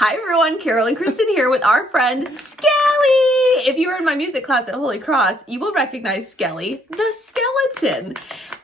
Hi everyone, Carol and Kristen here with our friend Skelly. If you were in my music class at Holy Cross, you will recognize Skelly, the skeleton.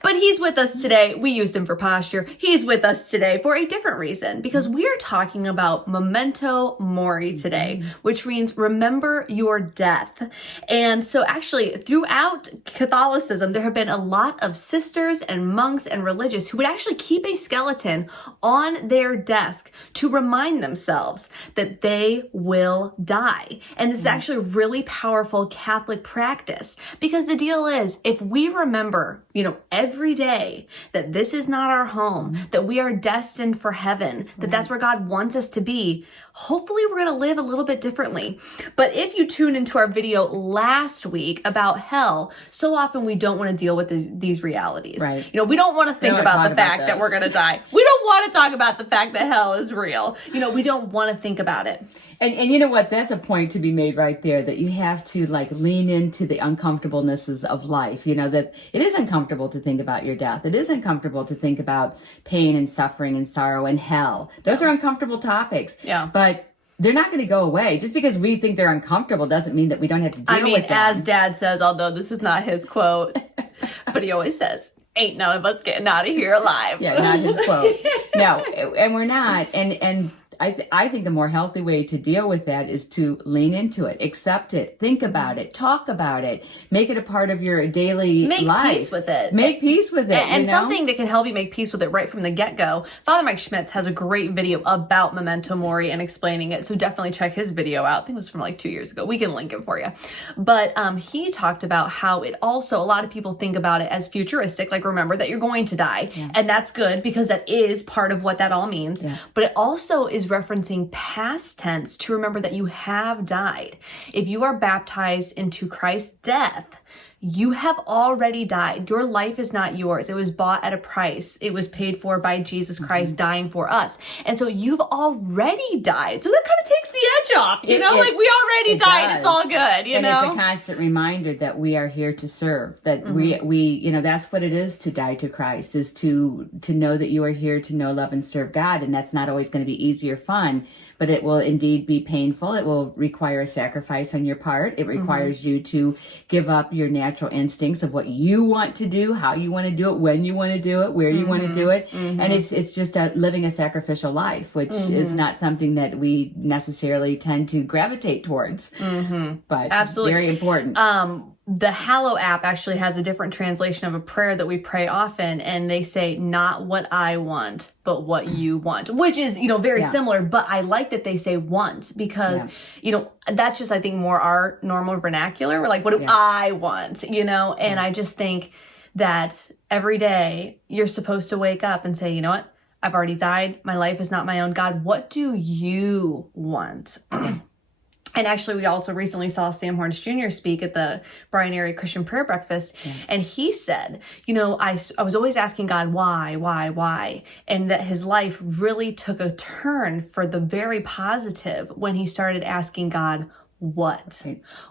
But he's with us today. We used him for posture. He's with us today for a different reason, because we are talking about Memento Mori today, which means remember your death. And so actually throughout Catholicism, there have been a lot of sisters and monks and religious who would actually keep a skeleton on their desk to remind themselves that they will die. And this is actually a really powerful Catholic practice, because the deal is, if we remember, every day that this is not our home, that we are destined for heaven, that that's where God wants us to be, hopefully we're going to live a little bit differently. But if you tune into our video last week about hell, so often we don't want to deal with these realities. Right. We don't want to think about the fact that we're going to die. We don't want to talk about the fact that hell is real. We don't want to think about it. And you know what? That's a point to be made right there, that you have to lean into the uncomfortablenesses of life. That it is uncomfortable to think about your death. It is uncomfortable to think about pain and suffering and sorrow and hell. Those are uncomfortable topics. Yeah. But they're not going to go away. Just because we think they're uncomfortable doesn't mean that we don't have to deal with them. As Dad says, although this is not his quote, but he always says, ain't none of us getting out of here alive. Yeah, not his quote. No, and we're not. And I think a more healthy way to deal with that is to lean into it, accept it, think about it, talk about it, make it a part of your daily life. Make peace with it. Make peace with it. And something that can help you make peace with it right from the get-go. Father Mike Schmitz has a great video about Memento Mori and explaining it, so definitely check his video out. I think it was from 2 years ago. We can link it for you. But he talked about how it also, a lot of people think about it as futuristic, remember that you're going to die. Yeah. And that's good, because that is part of what that all means. Yeah. But it also is referencing past tense to remember that you have died. If you are baptized into Christ's death, you have already died. Your life is not yours. It was bought at a price. It was paid for by Jesus Christ dying for us. And so you've already died. So that kind of takes the edge off, we already died. Does. It's all good, And it's a constant reminder that we are here to serve, that we that's what it is to die to Christ, is to know that you are here to know, love, and serve God. And that's not always going to be easy or fun, but it will indeed be painful. It will require a sacrifice on your part. It requires you to give up your natural instincts of what you want to do, how you want to do it, when you want to do it, where you want to do it. And it's just living a sacrificial life, which is not something that we necessarily tend to gravitate towards. But absolutely very important. The Hallow app actually has a different translation of a prayer that we pray often, and they say, not what I want, but what you want, which is, very similar, but I like that they say want, because, that's just, I think, more our normal vernacular. We're like, what do I want, and I just think that every day you're supposed to wake up and say, you know what, I've already died. My life is not my own. God, what do you want? And actually, we also recently saw Sam Horns Jr. speak at the Bryan Area Christian Prayer Breakfast. And he said, I was always asking God, why? And that his life really took a turn for the very positive when he started asking God, what?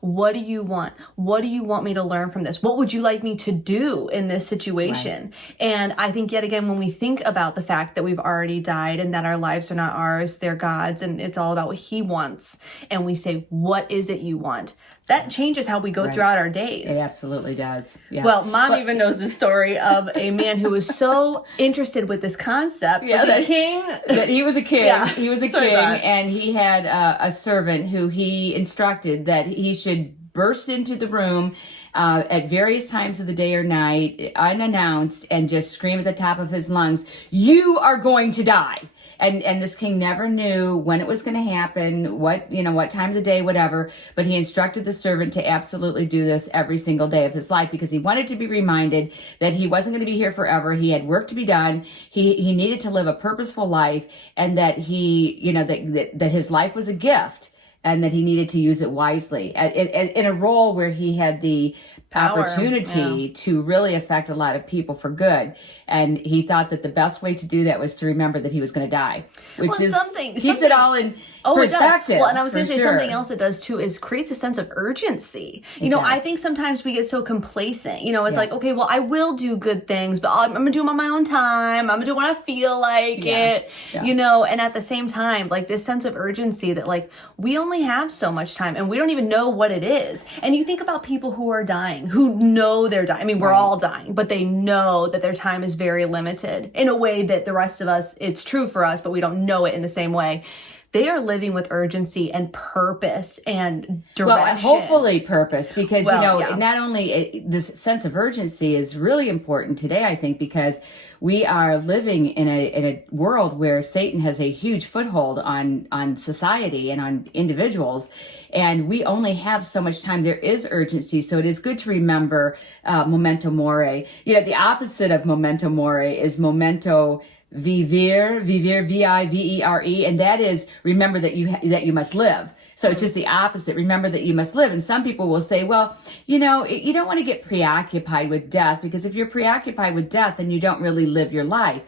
What do you want? What do you want me to learn from this? What would you like me to do in this situation? Right. And I think, yet again, when we think about the fact that we've already died and that our lives are not ours, they're God's, and it's all about what he wants, and we say, what is it you want? That changes how we go throughout our days. It absolutely does. Yeah. Well, Mom even knows the story of a man who was so interested with this concept. Was he a king? That he was a king. Yeah. He was a king, and he had a servant who he instructed that he should burst into the room at various times of the day or night, unannounced, and just scream at the top of his lungs, "You are going to die." And this king never knew when it was going to happen, what time of the day, whatever. But he instructed the servant to absolutely do this every single day of his life, because he wanted to be reminded that he wasn't going to be here forever. He had work to be done. He needed to live a purposeful life, and that that his life was a gift. and that he needed to use it wisely in a role where he had the opportunity to really affect a lot of people for good. And he thought that the best way to do that was to remember that he was going to die, which keeps it all in perspective. Well, and I was going to say something else it does too is creates a sense of urgency. You know, I think sometimes we get so complacent. You know, it's like, okay, well, I will do good things, but I'm going to do them on my own time. I'm going to do it when I feel like it, you know, and at the same time, like this sense of urgency that like we only have so much time and we don't even know what it is. And you think about people who are dying, who know they're dying. I mean, we're all dying, but they know that their time is very limited in a way that the rest of us, it's true for us, but we don't know it in the same way. They are living with urgency and purpose and direction. Well, hopefully purpose, because, not only this sense of urgency is really important today, I think, because we are living in a world where Satan has a huge foothold on society and on individuals, and we only have so much time. There is urgency, so it is good to remember Memento Mori. You know, the opposite of Memento Mori is Memento Vivere, V-I-V-E-R-E, and that is remember that you must live. So it's just the opposite. Remember that you must live. And some people will say, well, you know, you don't want to get preoccupied with death, because if you're preoccupied with death, then you don't really live your life.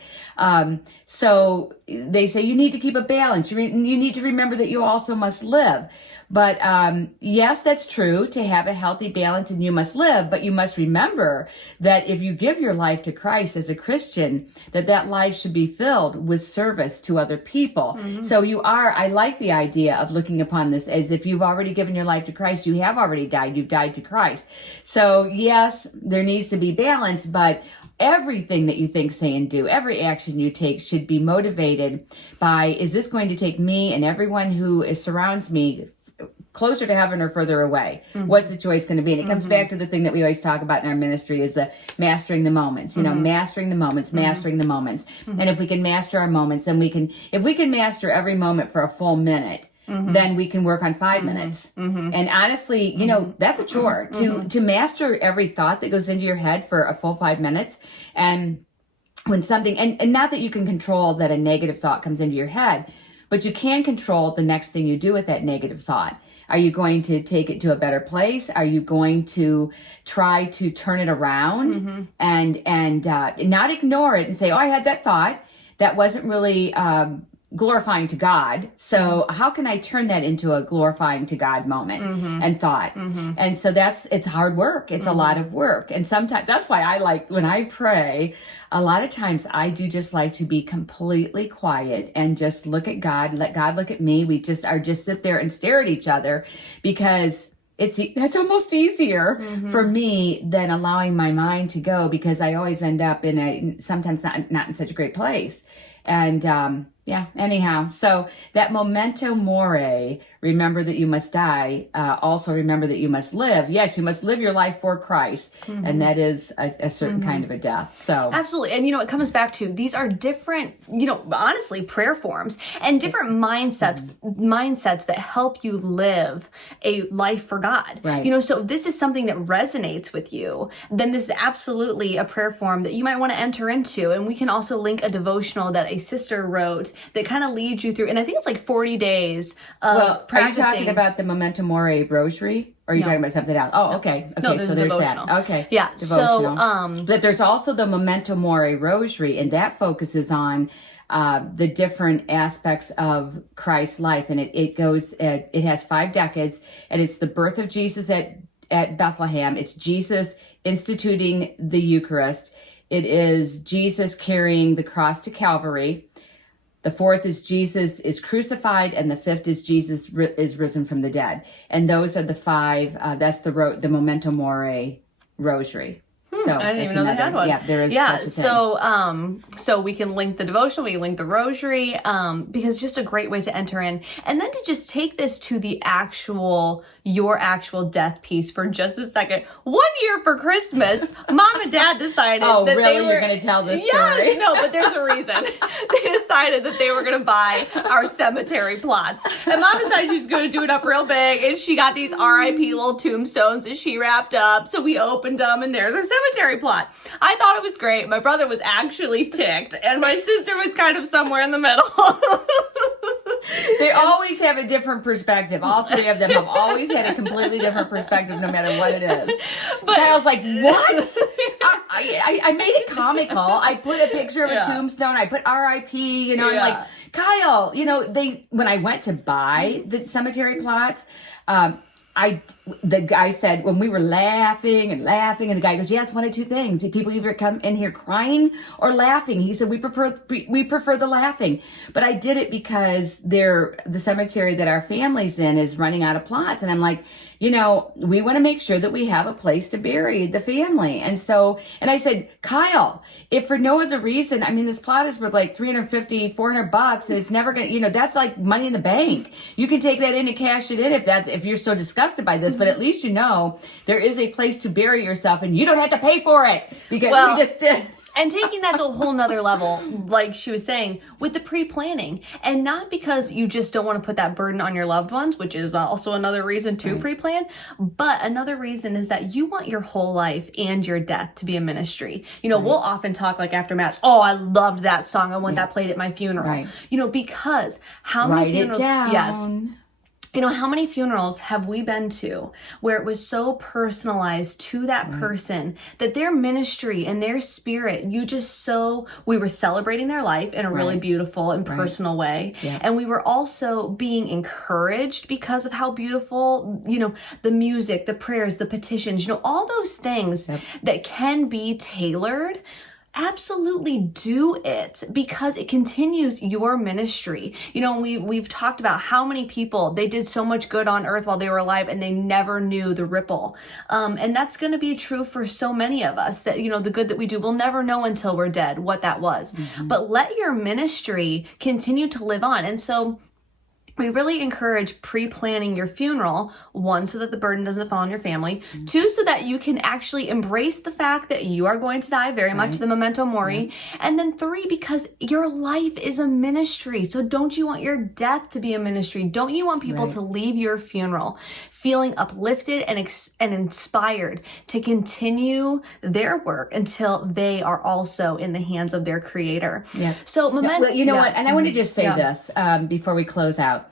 So they say you need to keep a balance. You need to remember that you also must live. But yes, that's true, to have a healthy balance, and you must live. But you must remember that if you give your life to Christ as a Christian, that life should be filled with service to other people. Mm-hmm. So I like the idea of looking upon this as if you've already given your life to Christ, you have already died, you've died to Christ. So yes, there needs to be balance, but everything that you think, say, and do, every action you take should be motivated by, is this going to take me and everyone who surrounds me closer to heaven or further away? Mm-hmm. What's the choice going to be? And it comes back to the thing that we always talk about in our ministry is mastering the moments, mastering the moments, mastering the moments. Mm-hmm. And if we can master our moments, then if we can master every moment for a full minute, then we can work on 5 minutes. Mm-hmm. And honestly, that's a chore to master every thought that goes into your head for a full 5 minutes. And when something, and not that you can control that a negative thought comes into your head, but you can control the next thing you do with that negative thought. Are you going to take it to a better place? Are you going to try to turn it around and not ignore it and say, oh, I had that thought that wasn't really glorifying to God. So how can I turn that into a glorifying to God moment and thought? And so it's hard work. It's a lot of work. And sometimes that's why I like when I pray, a lot of times I do just like to be completely quiet and just look at God, let God look at me. We just sit there and stare at each other, because that's almost easier for me than allowing my mind to go, because I always end up sometimes not in such a great place. And anyhow, so that Memento Mori, remember that you must die, also remember that you must live. Yes, you must live your life for Christ, and that is a certain kind of a death. So absolutely. And it comes back to, these are different, honestly, prayer forms and different mindsets that help you live a life for God. Right. So if this is something that resonates with you, then this is absolutely a prayer form that you might want to enter into. And we can also link a devotional that a sister wrote that kind of leads you through, and I think it's like 40 days of practicing. Are you talking about the Memento Mori rosary? Or are you talking about something else? Oh, okay. No, so there's devotional. That. Okay. Yeah. Devotional. So, but there's also the Memento Mori rosary, and that focuses on the different aspects of Christ's life. And it has 5 decades, and it's the birth of Jesus at Bethlehem. It's Jesus instituting the Eucharist. It is Jesus carrying the cross to Calvary. The 4th is Jesus is crucified, and the 5th is Jesus is risen from the dead. And those are the 5. That's the Memento Mori rosary. So I didn't even know they had one. Yeah, there is such a thing. So we can link the devotional, we can link the rosary, because it's just a great way to enter in. And then to just take this to your actual death piece for just a second. 1 year for Christmas, Mom and Dad decided that really? they were... You're going to tell this story? Yes, no, but there's a reason. They decided that they were going to buy our cemetery plots. And Mom decided she was going to do it up real big, and she got these RIP little tombstones that she wrapped up. So we opened them, and there's our cemetery plot. I thought it was great. My brother was actually ticked, and my sister was kind of somewhere in the middle. They always always have a different perspective. All three of them have always had a completely different perspective, no matter what it is. But Kyle's like, what? I made it comical. I put a picture of a tombstone. I put R.I.P. I'm like, Kyle, when I went to buy the cemetery plots, the guy said, when we were laughing, and the guy goes, it's one of two things. People either come in here crying or laughing. He said, we prefer the laughing. But I did it because the cemetery that our family's in is running out of plots. And I'm like, we want to make sure that we have a place to bury the family. And I said, Kyle, if for no other reason, this plot is worth like $350, $400, and it's never going to, that's like money in the bank. You can take that in and cash it in if you're so disgusted by this, but at least there is a place to bury yourself and you don't have to pay for it because we just did. And taking that to a whole nother level, like she was saying, with the pre-planning, and not because you just don't want to put that burden on your loved ones, which is also another reason to pre-plan, but another reason is that you want your whole life and your death to be a ministry. We'll often talk like after Mass, I loved that song. I want that played at my funeral. Right. Because how many funerals? Yes. How many funerals have we been to where it was so personalized to that person that their ministry and their spirit, we were celebrating their life in a really beautiful and personal way. Yeah. And we were also being encouraged because of how beautiful, the music, the prayers, the petitions, all those things that can be tailored. Absolutely do it because it continues your ministry. We've talked about how many people, they did so much good on earth while they were alive and they never knew the ripple. And that's going to be true for so many of us that, the good that we do, we'll never know until we're dead what that was. Mm-hmm. But let your ministry continue to live on. And so we really encourage pre-planning your funeral, 1, so that the burden doesn't fall on your family, 2, so that you can actually embrace the fact that you are going to die, very much the Memento Mori, and then 3, because your life is a ministry. So don't you want your death to be a ministry? Don't you want people to leave your funeral feeling uplifted and inspired to continue their work until they are also in the hands of their Creator? Yeah. So Memento, what? And I want to just say this before we close out.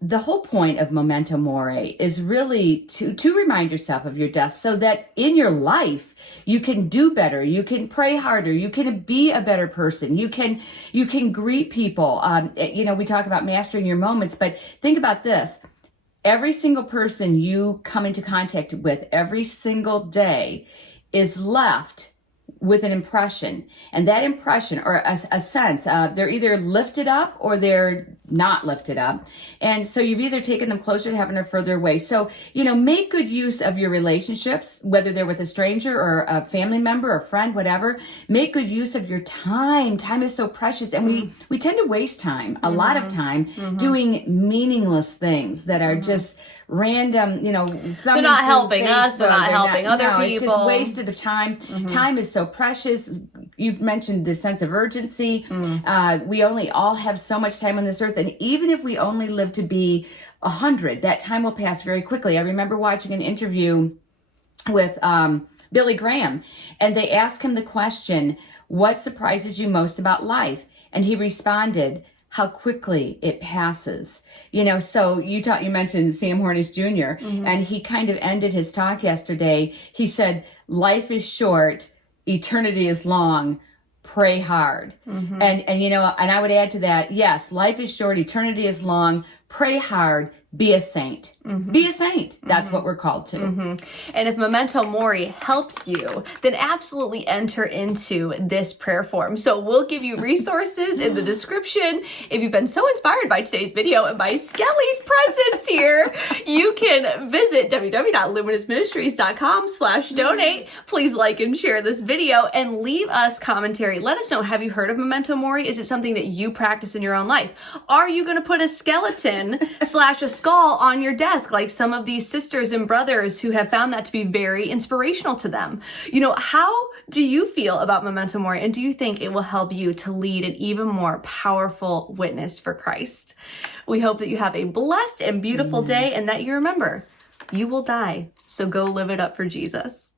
The whole point of Memento Mori is really to remind yourself of your death so that in your life you can do better, you can pray harder, you can be a better person, you can greet people. We talk about mastering your moments, but think about this. Every single person you come into contact with every single day is left with an impression, and that impression or a sense, they're either lifted up or they're not lifted up. And so you've either taken them closer to heaven or further away. So, make good use of your relationships, whether they're with a stranger or a family member or friend, whatever. Make good use of your time. Time is so precious. And we tend to waste time, a lot of time, doing meaningless things that are just random, they're not helping us, they're not helping other people. It's just wasted of time. Time is so precious. You mentioned the sense of urgency. We only all have so much time on this earth. And even if we only live to be 100, that time will pass very quickly. I remember watching an interview with Billy Graham, and they asked him the question, what surprises you most about life? And he responded, how quickly it passes. So you mentioned Sam Hornish Jr., and he kind of ended his talk yesterday. He said, life is short, eternity is long, pray hard. And I would add to that, yes, life is short, eternity is long, pray hard, be a saint. Be a saint. That's what we're called to. And if Memento Mori helps you, then absolutely enter into this prayer form. So we'll give you resources in the description. If you've been so inspired by today's video and by Skelly's presence here, you can visit www.luminousministries.com/donate. Please like and share this video and leave us commentary. Let us know, have you heard of Memento Mori? Is it something that you practice in your own life? Are you going to put a skeleton / a skull on your desk like some of these sisters and brothers who have found that to be very inspirational to them? How do you feel about Memento Mori, and do you think it will help you to lead an even more powerful witness for Christ? We hope that you have a blessed and beautiful day, and that you remember, you will die, so go live it up for Jesus.